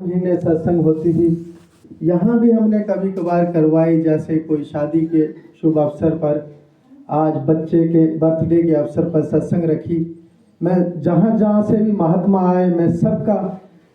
महीने सत्संग होती थी। यहाँ भी हमने कभी कभार करवाई, जैसे कोई शादी के शुभ अवसर पर, आज बच्चे के बर्थडे के अवसर पर सत्संग रखी। मैं जहाँ जहाँ से भी महात्मा आए, मैं सबका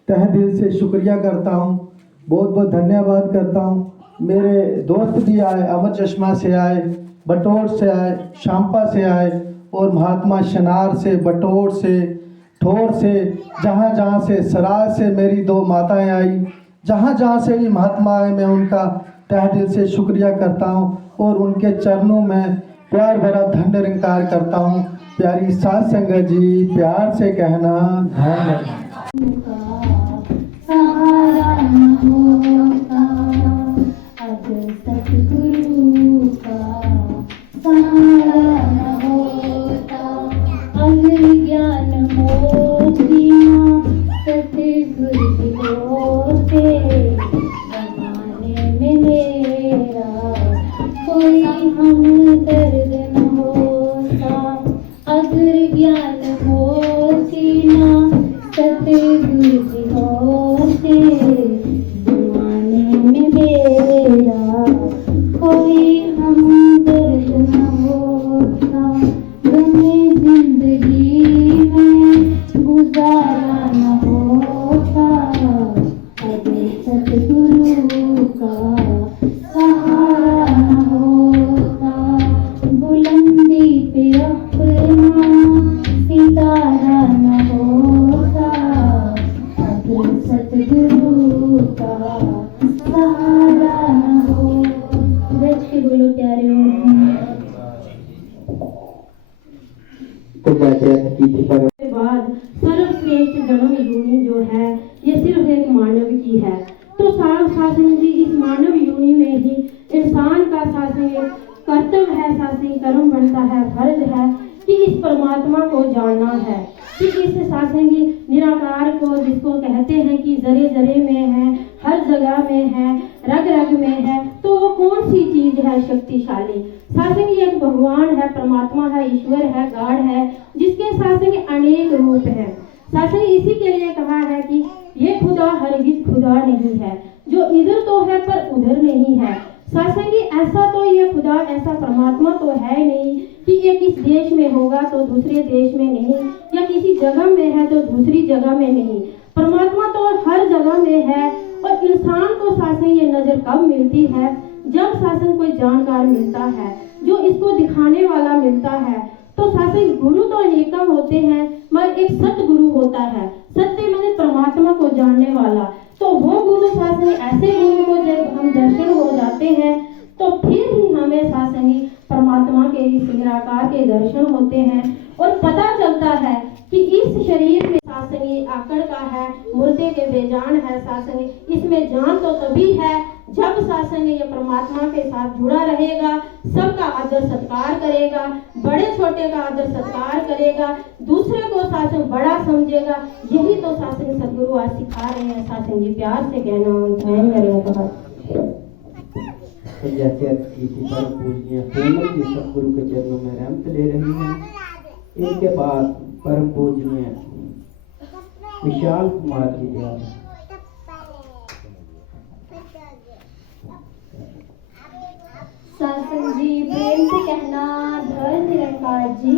तहे दिल से शुक्रिया करता हूँ, बहुत बहुत धन्यवाद करता हूँ। मेरे दोस्त भी आए, अमर चश्मा से आए, बटोर से आए, शांपा से आए, और महात्मा शनार से, बटोर से, ठोर से, जहाँ जहाँ से, सराय से मेरी दो माताएं आई। जहाँ जहाँ से भी महात्मा आए, मैं उनका तहे दिल से शुक्रिया करता हूँ और उनके चरणों में प्यार भरा धन्य निरंकार करता हूँ। प्यारी साध संगत जी, प्यार से कहना धन्य। बाद सर्वश्रेष्ठ जन्म योनि जो है ये सिर्फ एक मानव की है। तो शासन जी, इस मानव योनि में ही इंसान का शासन कर्तव्य है, शासन कर्म बनता है, फर्ज है कि इस परमात्मा को जानना है, कि इस शासन की निराकार को, जिसको कहते हैं कि जरे जरे में है, हर जगह में है, रग रग में है, तो वो कौन सी चीज है शक्तिशाली? शासन एक भगवान है, परमात्मा है, ईश्वर है, गॉड है, जिसके शासन अनेक रूप है। शासन इसी के लिए कहा है कि ये खुदा हरगिज खुदा नहीं है, जो इधर तो है पर उधर नहीं है। शासन की ऐसा तो ये खुदा, ऐसा परमात्मा तो है नहीं कि ये किस देश में होगा तो दूसरे देश में नहीं, या किसी जगह में है तो दूसरी जगह में नहीं। परमात्मा तो हर जगह में है। और इंसान को शासन ये नजर कब मिलती है? जब शासन कोई जानकार मिलता है, जो इसको दिखाने वाला मिलता है। तो शासन गुरु तो अनेकों होते हैं, मगर एक सतगुरु होता है, सत्य माने परमात्मा को जानने वाला। तो वो गुरु शासन, ऐसे गुरु को जब हम दर्शन हो जाते हैं तो फिर ही हमें शासन परमात्मा के इस निराकार के दर्शन होते हैं, और पता चलता है कि इस शरीर में शासन आकड़ का है, मुर्दे के बेजान है। शासन इसमें जान तो तभी है जब शासन ये परमात्मा के साथ जुड़ा रहेगा, सबका आदर सत्कार करेगा, बड़े छोटे का आदर सत्कार करेगा, दूसरे को शासन बड़ा समझेगा। यही तो शासन सदगुरु आज सिखा रहे हैं। शासन जी, प्यार से कहना जैसे पूजनीय कोमल जी सदगुरु के चरणों में रहमत ले रही हैं। इनके बाद परम पूजनीय विशाल कुमार जी शासन जी, प्रेम से कहना धन निरंकार जी।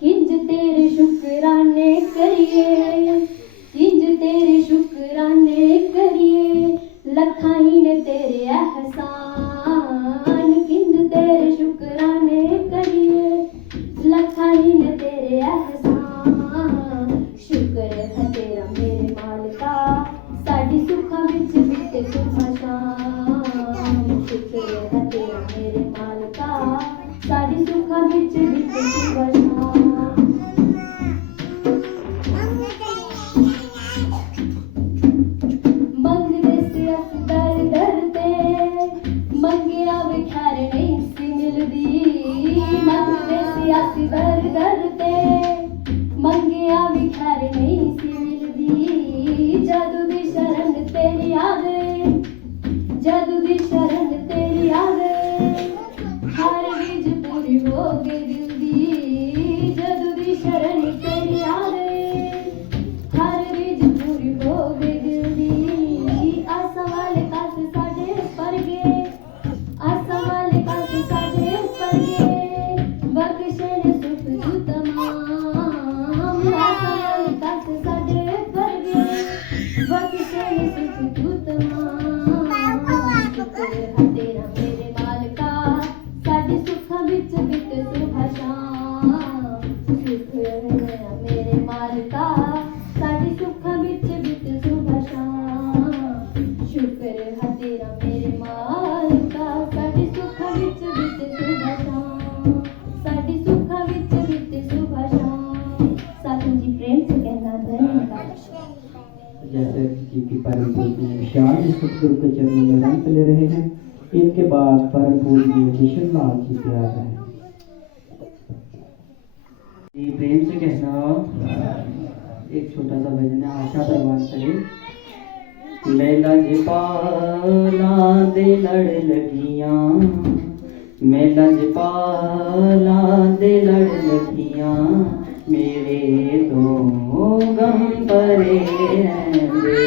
किंज तेरे शुक्राने करिए, किंज तेरे शुक्राने करिए, लखाई ने तेरे एहसान। किंज तेरे शुक्राने करिए, लखाई ने तेरे एहसान। शुक्र है तेरा मेरे मालिका, साडी सुखा विच बीते सुबह शाम। शुक्र है तेरा मेरे मालिका, साडी सुखा विच बीते सुबह शाम। बख्शे सुख दूत मां शुक्र है तेरा मेरे मालका साडी सुखां विच बित सुबह शाम शुक्र है मेरे मालका साडी सुखां विच बित सुबह शाम शुक्र है तेरा मेरे मालका साडी सुखां विच बित सुबह शाम साडी सुखां विच बित सुबह शाम। साधु जी प्रेम से कहना धन्यवाद। जैसे जी की परम पूज्य विशाल जी सतगुरु के चरणों में रंत ले रहे हैं। इनके बाद परम पूज्य किशन लाल जी तैयार हैं। जी प्रेम से कहना एक छोटा सा भजन है, आशा प्रवान करें। मेला जपाला दे लड़ लगियां, मेला जपाला दे लड़ लगियां, मेरे तो गम परे रहंदे।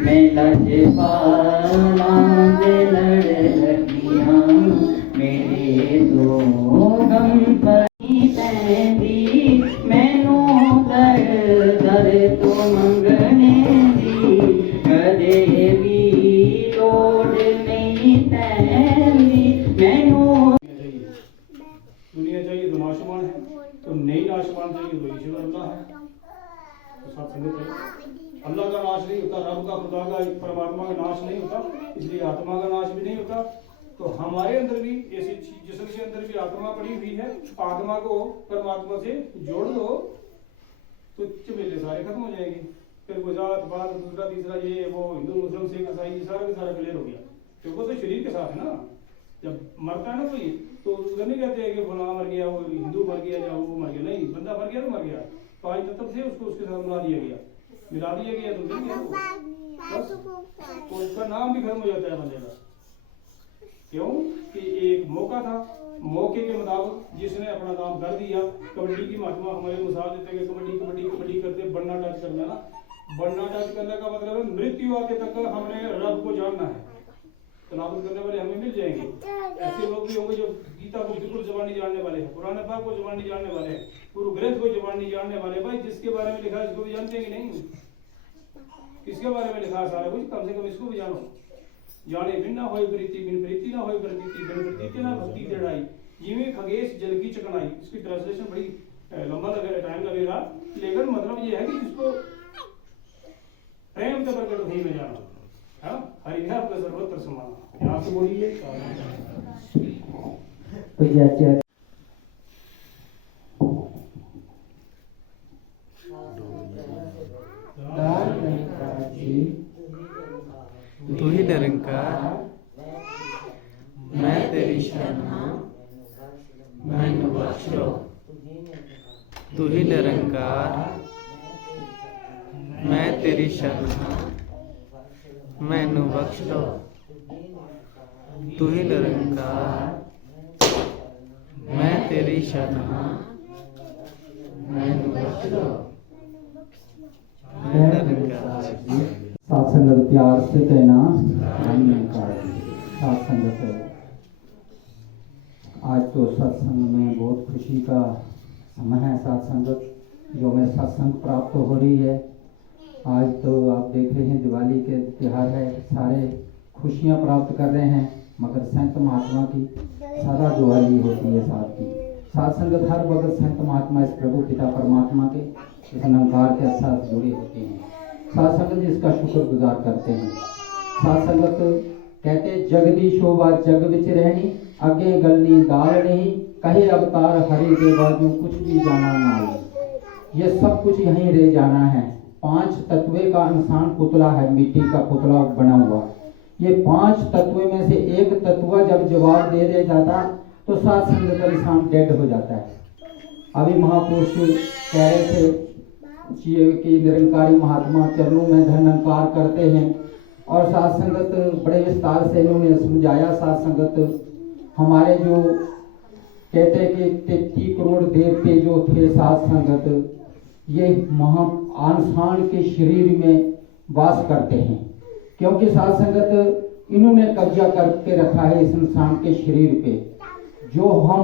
मेला जपाला दे लड़ लगियां, मेरे तो गम परी पैंदी। मैनू दर दर तो मंगने दी कदे भी लोड़ नहीं पैंदी। मैनू दुनिया चाहिए तो नाशवान है, तो नई नाशवान चाहिए तो ईश्वर अल्लाह है। तो सब समझ रहे, अल्लाह का नाश नहीं होता, रब का खुदा का परमात्मा का नाश नहीं होता, इसलिए आत्मा का नाश भी नहीं होता। तो हमारे अंदर भी ऐसी जिस्म के अंदर भी आत्मा पड़ी हुई है, आत्मा को परमात्मा से जोड़ लो तो चमेले सारे खत्म हो जाएंगे। फिर कोई जात पात दूसरा तीसरा ये वो हिंदू मुस्लिम सिख ईसाई सारा का सारा क्लियर हो गया, क्योंकि वो तो शरीर के साथ है ना। जब मरता है ना कोई तो उधर नहीं कहते हैं कि फलाना मर गया, वो हिंदू मर गया या वो मर गया, नहीं, बंदा मर गया तो मर गया, पांच तत्व से उसको उसके साथ मिला दिया गया, मिला दिया गया तो नहीं गया बस, तो उसका नाम भी खत्म हो जाता है बंदे का। क्यों कि एक मौका था, मौके के मुताबिक जिसने अपना काम कर दिया। कबड्डी की महात्मा हमारे मिसाल देते हैं, कबड्डी कबड्डी कबड्डी करते बनना टच करना ना, बनना टच करने का मतलब है मृत्यु आके तक हमने रब को जानना है। तलावत करने वाले हमें मिल जाएंगे, ऐसे लोग भी होंगे जो गीता को बिल्कुल ज़बानी जानने वाले हैं, कुरान पाक को ज़बानी जानने वाले हैं, गुरु ग्रंथ को ज़बानी जानने वाले। भाई जिसके बारे में लिखा है इसको भी जानते हैं कि नहीं? किसके बारे में लिखा है सारा कुछ, कम से कम इसको भी जानो। जाने बिन ना होए प्रीति, बिन प्रीति ना होए प्रतीति, बिन प्रतीति ना भक्ति तेड़ाई, जिਵੇਂ खगेश जल की चकनाई। इसकी ट्रांसलेशन बड़ी लंबा लगेगा, टाइम लगेगा, लेकिन मतलब ये है कि जिसको प्रेम से प्रकट नहीं में जाना, हाँ, हरि है आपका सर्वत्र समाना। यहाँ से बोलिए तो जैसे तू ही निरंकार, मैं तेरी शरण हाँ, मैनू बख्श लो। तू ही निरंकार, मैं तेरी शरण हाँ, मैनू बख्श लो। तू ही निरंकार, मैं तेरी शरण हाँ, मैनू बख्श लो। मैं निरंकार। साथ संगत प्यार से कहना धन्यवाद। साथ संगत आज तो सत्संग में बहुत खुशी का समय है। साथ संगत जो हमें सत्संग प्राप्त हो रही है, आज तो आप देख रहे हैं दिवाली के त्यौहार है, सारे खुशियां प्राप्त कर रहे हैं, मगर संत महात्मा की सदा दिवाली होती है। साथ की साथ संगत हर वक्त संत महात्मा इस प्रभु पिता परमात्मा के इस निरंकार के साथ जुड़े होते हैं। साथ संगत इसका शुक्रगुजार करते हैं। साथ संगत कहते जगदी शोभा जग विच रहनी, आगे गलनी दाल नहीं, कहे अवतार हरि के बाजू कुछ भी जाना ना। ये सब कुछ यहीं रह जाना है। 5 तत्वे का इंसान पुतला है, मिट्टी का पुतला बना हुआ। ये 5 तत्वे में से एक तत्व जब जवाब दे जाता तो साथ संगत का इंसान डेड हो जाता है। अभी महापुरुष कह रहे थे कि निरंकारी महात्मा चरणों में धन्यकार करते हैं, और साथ संगत बड़े विस्तार से इन्होंने समझाया। साथ संगत हमारे जो कहते हैं कि 33 करोड़ देवते जो थे, साथ संगत ये महा इंसान के शरीर में वास करते हैं, क्योंकि साथ संगत इन्होंने कब्जा करके रखा है इस इंसान के शरीर पे। जो हम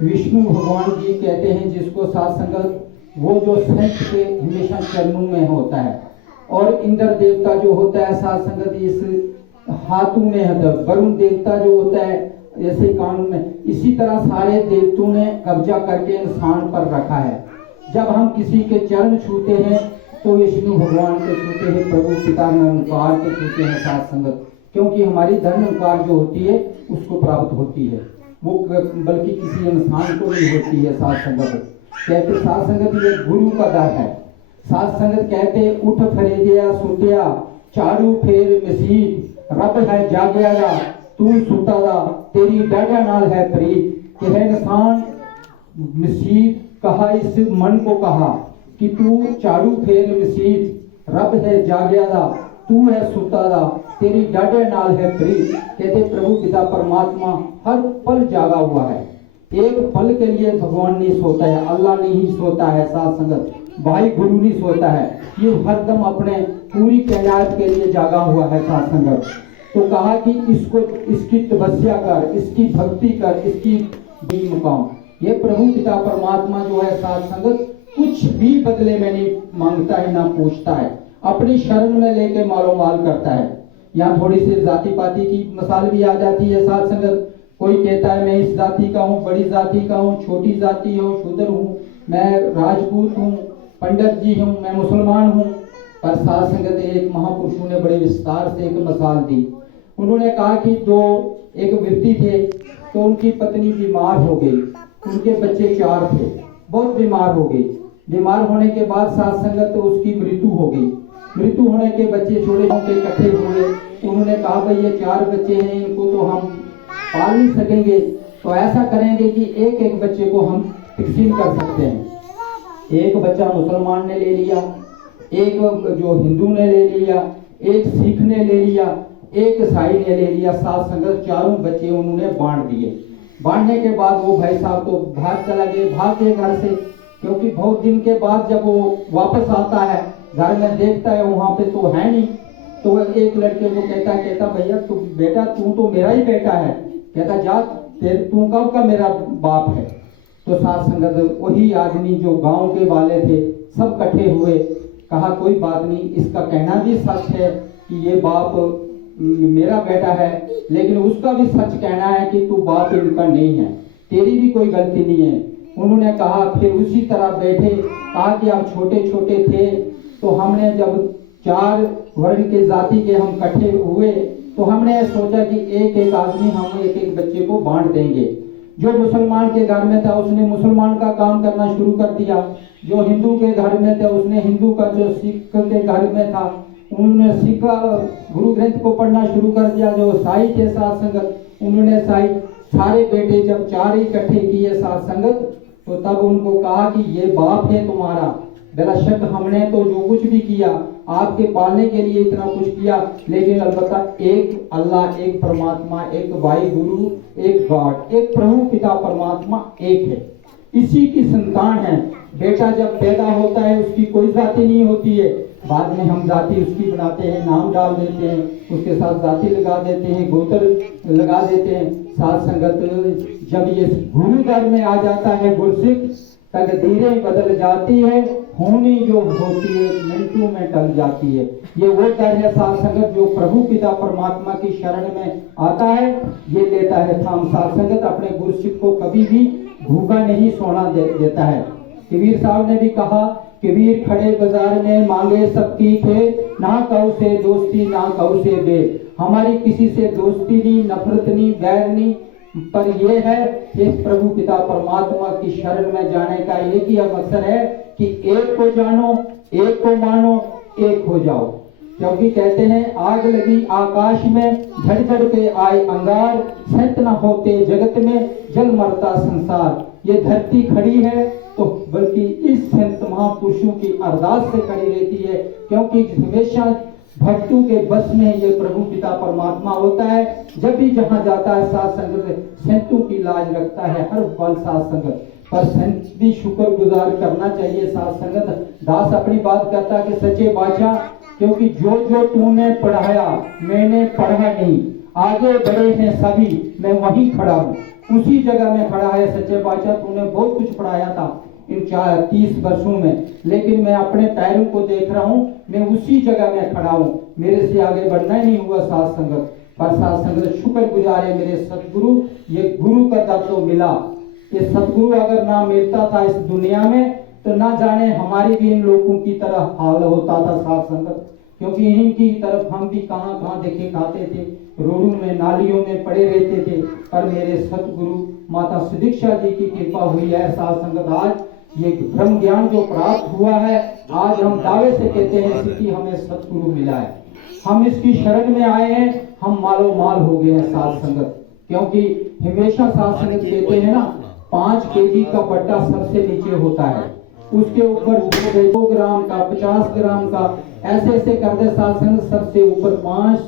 विष्णु भगवान जी कहते हैं, जिसको साथ संगत वो जो संत के हमेशा चरणों में होता है, और इंद्र देवता जो होता है साथ संगत इस हाथों में है, वरुण देवता जो होता है ऐसे कानून में, इसी तरह सारे देवताओं ने कब्जा करके इंसान पर रखा है। जब हम किसी के चरण छूते हैं तो विष्णु भगवान के छूते हैं, प्रभु पिता निरंकार के छूते हैं साथ संगत, क्योंकि हमारी धर्मकार जो होती है उसको प्राप्त होती है, वो बल्कि किसी इंसान को नहीं होती है साथ संगत। कहते साथ संगत ये गुरु का दर है। साथ संगत कहते उठ फरेदिया सुतिया चारू फेर मसीह, रब है जागेगा तू सुता दा तेरी डाडा नाल है प्रीत। कि है इंसान मसीह कहा, इस मन को कहा कि तू चारू फेर मसीह, रब है जागेगा तू है सुता दा तेरी डाडे नाल है प्रीत। कहते प्रभु पिता परमात्मा हर पल जागा हुआ है, एक पल के लिए भगवान नहीं सोता है, अल्लाह नहीं सोता है साथ संगत, भाई गुरु नहीं सोता है, ये हरदम अपने पूरी कायनात के लिए जागा हुआ है साथ संगत। तो कहा कि इसको इसकी तपस्या कर, इसकी भक्ति कर, इसकी दी मुकाम। ये प्रभु पिता परमात्मा जो है साथ संगत कुछ भी बदले में नहीं मांगता है ना पूछता है, अपनी शरण में लेके मालो माल करता है। यहाँ थोड़ी सी जाति पाति की मिसाल भी आ जाती है साथ संगत। कोई कहता है मैं इस जाति का हूँ, बड़ी जाति का हूँ, छोटी जाति हूँ, शूद्र हूँ, मैं राजपूत हूँ, पंडित जी हूँ, मैं मुसलमान हूँ। पर साथ संगत एक महापुरुषों ने बड़े विस्तार से एक मिसाल दी। उन्होंने कहा कि एक व्यक्ति थे तो उनकी पत्नी बीमार हो गई, उनके बच्चे 4 थे, बहुत बीमार हो गई। बीमार होने के बाद साथ संगत तो उसकी मृत्यु हो गई। मृत्यु होने के बच्चे छोटे छोटे इकट्ठे हुए। उन्होंने कहा भाई ये 4 बच्चे हैं, इनको तो हम पाल नहीं सकेंगे, तो ऐसा करेंगे कि एक एक बच्चे को हम तकसीम कर सकते हैं। एक बच्चा मुसलमान ने ले लिया, एक जो हिंदू ने ले लिया, एक सिख ने ले लिया, एक ईसाई ने ले लिया। साथ संगत चारों बच्चे उन्होंने बांट दिए। बांटने के बाद वो भाई साहब तो भाग चला गए, भाग गए घर से, क्योंकि बहुत दिन के बाद जब वो वापस आता है घर में देखता है वहां पे तो है नहीं। तो एक लड़के को कहता भैया तू बेटा तू तो मेरा ही बेटा है। कहता जा तू कब का मेरा बाप है। तो साथ संगत वही आदमी जो गांव के वाले थे सब इकट्ठे हुए, कहा कोई बात नहीं, इसका कहना भी सच है कि ये बाप मेरा बेटा है, लेकिन उसका भी सच कहना है कि तू बाप इनका नहीं है, तेरी भी कोई गलती नहीं है। उन्होंने कहा फिर उसी तरह बैठे, कहा कि आप छोटे छोटे थे तो हमने जब 4 वर्ण के जाति के हम इकट्ठे हुए तो हमने सोचा कि एक एक आदमी हम एक एक बच्चे को बांट देंगे। जो मुसलमान के घर में था उसने मुसलमान का काम करना शुरू कर दिया, जो हिंदू के घर में था उसने हिंदू का, जो सिख के घर में था उन्होंने सिख गुरु ग्रंथ को पढ़ना शुरू कर दिया, जो ईसाई के साथ संगत उन्होंने ईसाई। सारे बेटे जब 4 इकट्ठे किए साथ संगत तो तब उनको कहा कि ये बाप है तुम्हारा। बेशक हमने तो जो कुछ भी किया आपके पालने के लिए इतना कुछ किया, लेकिन अलबत्ता एक अल्लाह, एक परमात्मा, एक वाहि गुरु, एक गॉड, एक प्रभु पिता परमात्मा एक है, इसी की संतान है। बेटा जब पैदा होता है उसकी कोई जाति नहीं होती है, बाद में हम जाति उसकी बनाते हैं, नाम डाल देते हैं, उसके साथ जाति लगा देते हैं, गोत्र लगा देते हैं। साथ संगत जब ये गुरु घर में आ जाता है गुरसिख, तकदीरें बदल जाती है, होनी जो होती है मिनटों में टल जाती है। ये वो दर है साथ संगत जो प्रभु पिता परमात्मा की शरण में आता है, ये लेता है थाम। साथ संगत अपने गुरसिख को कभी भी भूखा नहीं सोना देता है। कबीर साहब ने भी कहा, कबीर खड़े बाजार में मांगे सबकी थे, ना कऊ से दोस्ती ना कऊ से बे। हमारी किसी से दोस्ती नहीं, नफरत नहीं, बैर नहीं, पर यह है कि प्रभु पिता परमात्मा की शरण में जाने का एक ही मकसद है कि एक को जानो, एक को मानो, एक हो जाओ। क्योंकि कहते हैं आग लगी आकाश में, झड़ के आए अंगार, संत न होते जगत में, जल मरता संसार। ये धरती खड़ी है तो बल्कि इस संत महापुरुषों की अरदास से खड़ी रहती है, क्योंकि हमेशा भक्तों के बस में ये प्रभु पिता परमात्मा होता है। जब भी जहाँ जाता है साथ संगत संतों की लाज रखता है हर पल साथ संगत। पर संत भी शुक्र गुजार करना चाहिए साथ संगत। दास अपनी बात करता कि सच्चे बादशाह, क्योंकि जो जो तूने पढ़ाया मैंने पढ़ा नहीं, आगे बढ़े हैं सभी, मैं वहीं खड़ा हूँ, उसी जगह में खड़ा है। सच्चे बादशाह तूने बहुत कुछ पढ़ाया था, इन 30 वर्षों में, लेकिन मैं अपने पैरों को देख रहा हूँ, मैं उसी जगह में खड़ा हूँ, मेरे से आगे बढ़ना ही नहीं हुआ साथ संगत। पर साथ संगत शुक्र गुजार है मेरे सतगुरु, ये गुरु का दर तो मिला। ये सतगुरु अगर ना मिलता था इस दुनिया में तो ना जाने हमारी भी इन लोगों की तरह हाल होता था साथ संगत। क्योंकि इनकी तरफ हम भी कहाँ कहाँ देखे खाते थे, रोडों में नालियों में पड़े रहते थे। पर मेरे सतगुरु माता सुदीक्षा जी की कृपा हुई है साथ संगत। आज ये ब्रह्म ज्ञान जो प्राप्त हुआ है, आज हम दावे से कहते हैं कि हमें सतगुरु मिला है, हम इसकी शरण में आए हैं, हम मालो माल हो गए हैं साथ संगत। क्योंकि हमेशा साथ संगत कहते हैं ना, 5 केजी का बट्टा सबसे नीचे होता है, उसके ऊपर 2 ग्राम का, 50 ग्राम का, ऐसे ऐसे करते साथ संगत सबसे ऊपर 5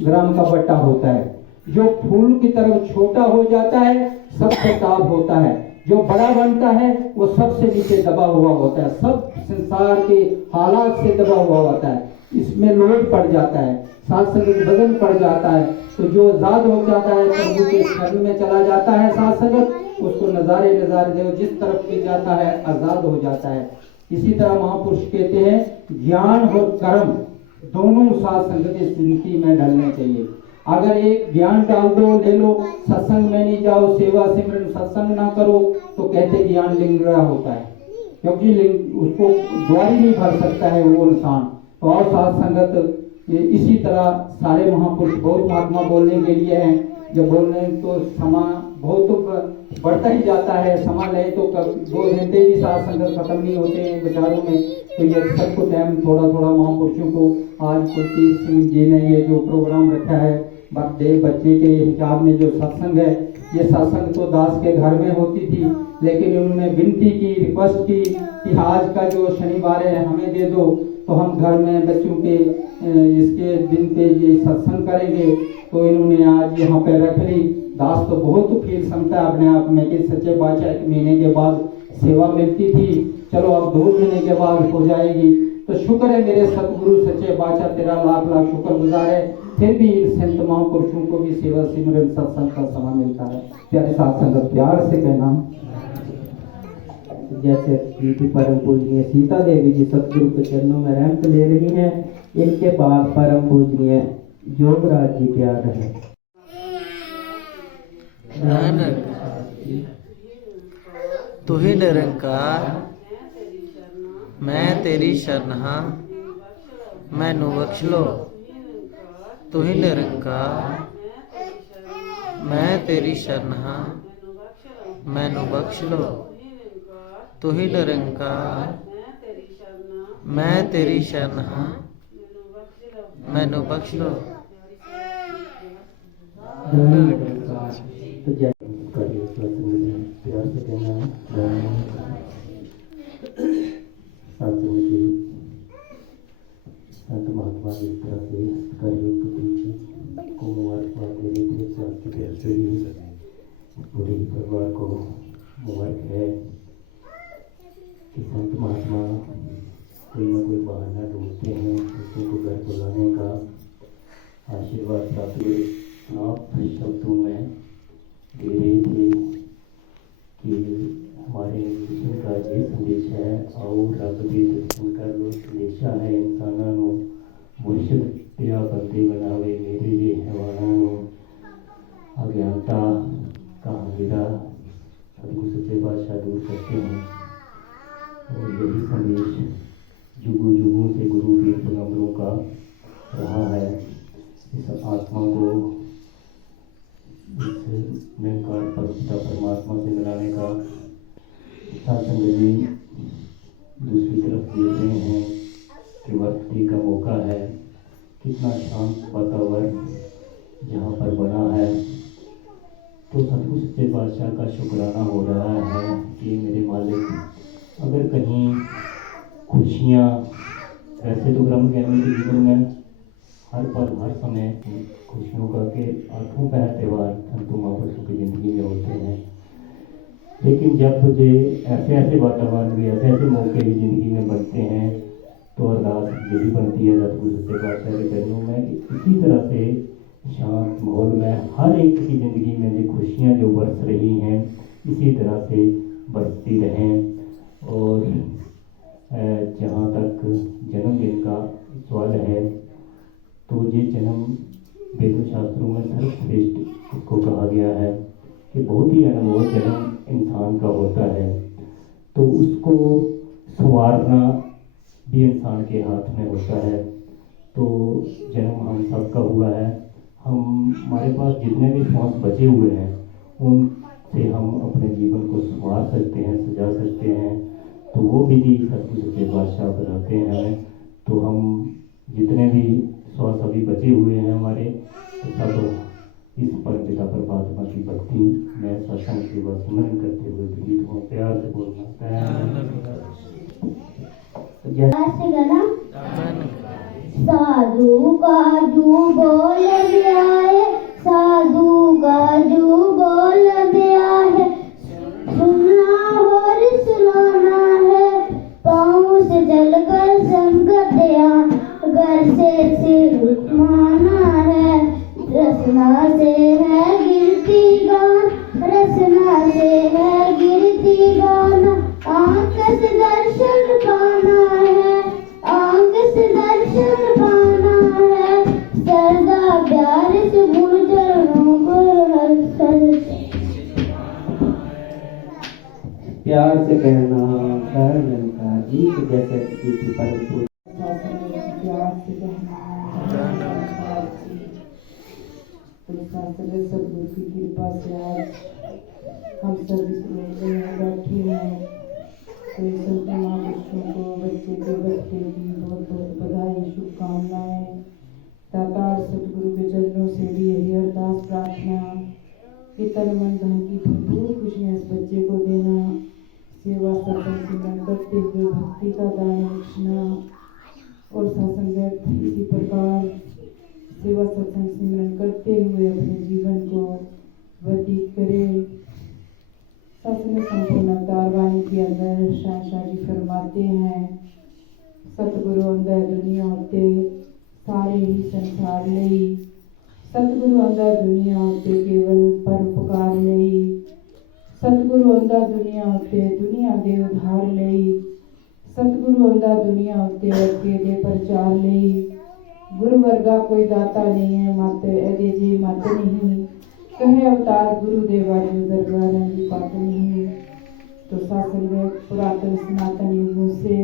ग्राम का बट्टा होता है। जो फूल की तरफ छोटा हो जाता है सबसे ताप होता है, जो बड़ा बनता है वो सबसे नीचे दबा हुआ होता है, सब संसार के हालात से दबा हुआ होता है, इसमें लोड पड़ जाता है, साथ संगत वजन पड़ जाता है। तो जो आजाद हो जाता है प्रभु के शरण में चला जाता है साथ संगत, उसको नजारे नजारे देखो, जिस तरफ भी जाता है आजाद हो जाता है। इसी तरह महापुरुष कहते हैं ज्ञान और कर्म दोनों साथ संगत इस जिंदगी में ढलने चाहिए। अगर एक ज्ञान डाल दो, ले लो, सत्संग में नहीं जाओ, सेवा सिमरन सत्संग ना करो, तो कहते ज्ञान लिंगड़ा होता है, क्योंकि उसको द्वार ही नहीं भर सकता है वो इंसान। तो और साथ संगत इसी तरह सारे महापुरुष बहुत महात्मा बोलने के लिए हैं, जब बोलने तो समा बहुत बढ़ता ही जाता है, समा ले तो 2 घंटे भी साथ संगत खत्म नहीं होते हैं विचारों में। तो ये सबको टाइम थोड़ा थोड़ा महापुरुषों को, आज कुलदीप सिंह जी ने ये जो प्रोग्राम रखा है बर्थडे बच्चे के हिसाब में जो सत्संग है, ये सत्संग तो दास के घर में होती थी, लेकिन उन्होंने विनती की, रिक्वेस्ट की कि आज का जो शनिवार है हमें दे दो, तो हम घर में बच्चों के इसके दिन पे ये सत्संग करेंगे। तो इन्होंने आज यहाँ पे रख ली। दास तो बहुत फील समझता है अपने आप में कि सच्चे बादशाह 1 महीने के बाद सेवा मिलती थी, चलो अब 2 महीने के बाद हो जाएगी। तो शुक्र है मेरे सतगुरु सच्चे बादशाह, तेरा लाख लाख शुक्र गुजार है, फिर भी इन संत महापुरुषों को भी सेवा सिमरन सत्संग का समय मिलता है। प्यारे साथ संगत प्यार से कहना, जैसे प्रीति परम पूजनीय सीता देवी जी सतगुरु के चरणों में रहमत ले रही हैं, इनके बाद परम पूजनीय जोगराज जी प्यार है। तू ही निरंकार, मैं तेरी शरण हां, मैनू बख्श लो। तू ही निरंकार, मैं तेरी शरण हां, मैनू बख्श लो। तू ही निरंकार, मैं तेरी शरण हां, मैनू बख्श लो। तो जय करिए प्यार से कहना संत महात्मा की तरह से करिए को मुबारकबाद देने के साथ कहते हुए पूरे परिवार को मुबारक है कि संत महात्मा कोई ना कोई बहाना ढूंढते हैं दूसरों को घर बुलाने का। आशीर्वाद प्राप्त आप शब्दों में दे रहे थे कि हमारे मिशन का ये संदेश है, और रब के दर्शन कर लो संदेशा है इंसानों को मुर्शिद तेरा बंदे बनावे, मेरे ये हैवानों अज्ञानता का अंधेरा सदगुरु सच्चे बादशाह दूर करते हैं। और यही संदेश जुगों जुगों से गुरु पीर पैगंबरों का रहा है। इस आत्मा को इस निरंकार परमपिता परमात्मा से मिलाने का सत्संग जी दूसरी तरफ दे रहे हैं कि वर्षी का मौका है। कितना शांत वातावरण जहाँ पर बना है, तो सतगुरु सच्चे बादशाह का शुक्राना हो रहा है कि मेरे मालिक, अगर कहीं खुशियाँ, वैसे तो ब्रह्म ज्ञानी के जीवन में हर पल हर समय खुशियों का के आठों पहर त्यौहार संतों महापुरुषों की जिंदगी में होते हैं, लेकिन जब तुझे ऐसे ऐसे वातावरण भी, ऐसे ऐसे मौके भी जिंदगी में बनते हैं, तो अरदास यही बनती है सतगुरु सच्चे बादशाह के चरणों में कि इसी तरह से शांत माहौल में हर एक की ज़िंदगी में जो खुशियाँ जो बरस रही हैं, इसी तरह से बरसती रहें। जहाँ तक जन्मदिन का सवाल है तो ये जन्म वेद शास्त्रों में सर्वश्रेष्ठ को कहा गया है कि बहुत ही अनमोल जन्म इंसान का होता है। तो उसको संवारना भी इंसान के हाथ में होता है। तो जन्म हम सबका हुआ है। हमारे पास जितने भी श्वास बचे हुए हैं उनसे हम अपने जीवन को संवार सकते हैं, सजा सकते हैं। तो वो विधि सतगुरु सच्चे बादशाह बताते हैं हमें। तो हम जितने भी श्वास अभी बचे हुए हैं हमारे, तो सब इस परमपिता परमात्मा की भक्ति में सत्संग सेवा स्मरण करते हुए विदित हो। प्यार से बोलना साधु का जू बोल दिया है, साधु का जू बोल दिया है, सुनना और सुनाना है, पाँव से जलकर संगत दिया, घर से सिर उठवाना है, रसना से है गिरती गान, रसना से है गिरती गाना, आँख से दर्शन पाना है, आँख से दर्शन पाना है, सरदा प्यार से गुरु चरणों को प्यार से कहना धर्म का गीत जैसे गीत परम पूज्य सदगुरु की कृपा से आज हम सभी लोग यहाँ बैठे हैं। तो सभी महापुरुषों को बच्चे के बर्थडे की बहुत बहुत बधाई, शुभकामनाएं। दातार सदगुरु के चरणों से भी यही अरदास प्रार्थना कि तन मन धन की भरपूर खुशियाँ इस बच्चे को देना, सेवा सत्संग सिमरन करते हुए भक्ति का दान बख्शना और सत्संग इसी प्रकार सेवा सत्संग सिमरन करते हुए अपने जीवन को व्यतीत करे। सत्संग संपूर्ण अवतार वाणी के अंदर शाह जी फरमाते हैं, सतगुरु अंदर दुनिया होते सारे ही संसार लई, सतगुरु अंदर दुनिया होते केवल परोपकार लई, सतगुरु अंदर दुनिया होते दुनिया दे उधार लई, सतगुरु अंदर दुनिया होते अगे दे प्रचार लई। गुरु वर्गा कोई दाता नहीं है, मत एदे जी मत नहीं, कहे अवतार गुरु देवा जो दरबार की बात नहीं। तो शासन में पुरातन सनातन युगों से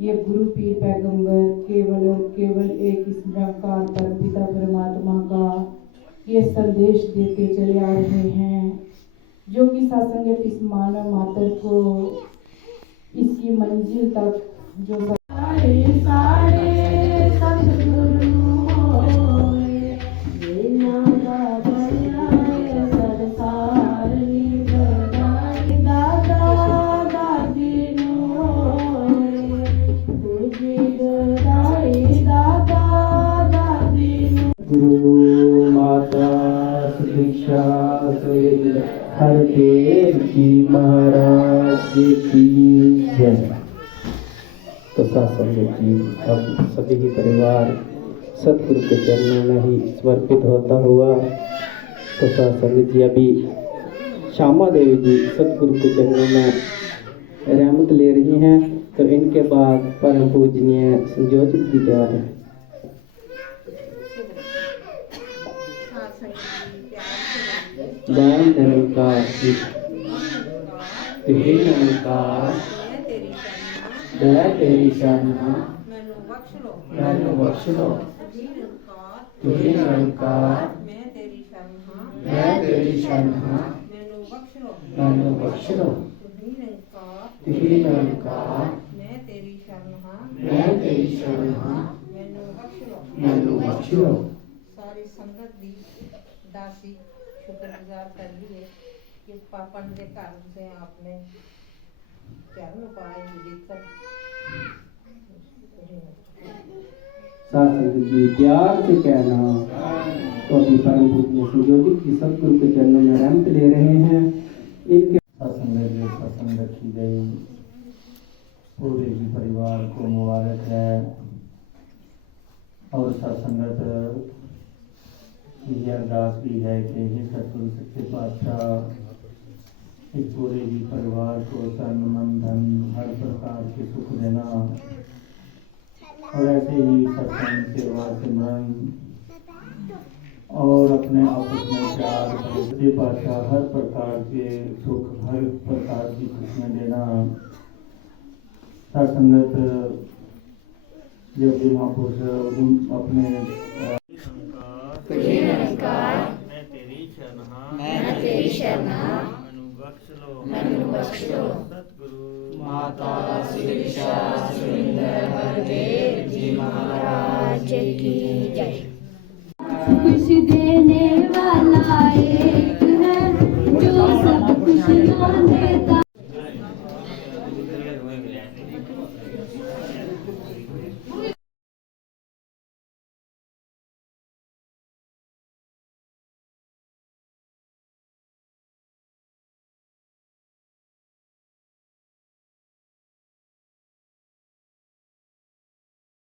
ये गुरु पीर पैगंबर केवल और केवल एक इस निराकार परमपिता परमात्मा का ये संदेश देते चले आ रहे हैं, जो कि सत्संग इस मानव मात्र को इसकी मंजिल तक जो गुरु माता दीक्षा हरदेव जी महाराज की जय। तो सत्संग जी अब सभी ही परिवार सतगुरु के चरणों में ही समर्पित होता हुआ, तो सत्संग जी अभी श्यामा देवी जी सतगुरु के चरणों में रहमत ले रही हैं। तो इनके बाद परम पूजनीय संयोजक जी तैयार है। दान निरंकार तुझे नमस्कार, दया तेरी शरणा मैनू बख्श लो, तुझे नमस्कार मैं तेरी शरणा मैनू बख्श लो, तुझे नमस्कार मैं तेरी शरणा मैनू बख्श लो। सारी संगत दी दासी शुक्रगुजार कर लिए कि पापन के कारण से आपने चरण पाए विदित शास्त्र जी प्यार से कहना। तो अभी परम पूज्य संयोजक जी सतगुरु के चरणों में रहमत ले रहे हैं। इनके सत्संग रखी गई पूरे ही परिवार को मुबारक है और सत्संगत की अरदास भी है कि हे सतगुरु सच्चे पातशाह इस पूरे ही परिवार को तन मन धन हर प्रकार के सुख देना और ऐसे ही सत्संग सेवा सिमरन और अपने आपस में प्यार सच्चे पातशाह हर प्रकार के सुख हर प्रकार की खुशियाँ देना। सत्संगत जब भी महापुरुष अपने मैं तेरी शरणा मनु बख्श लो सतगुरु माता शिक्षा सुरेंद्र हरदेव जी महाराज की जय। खुश दे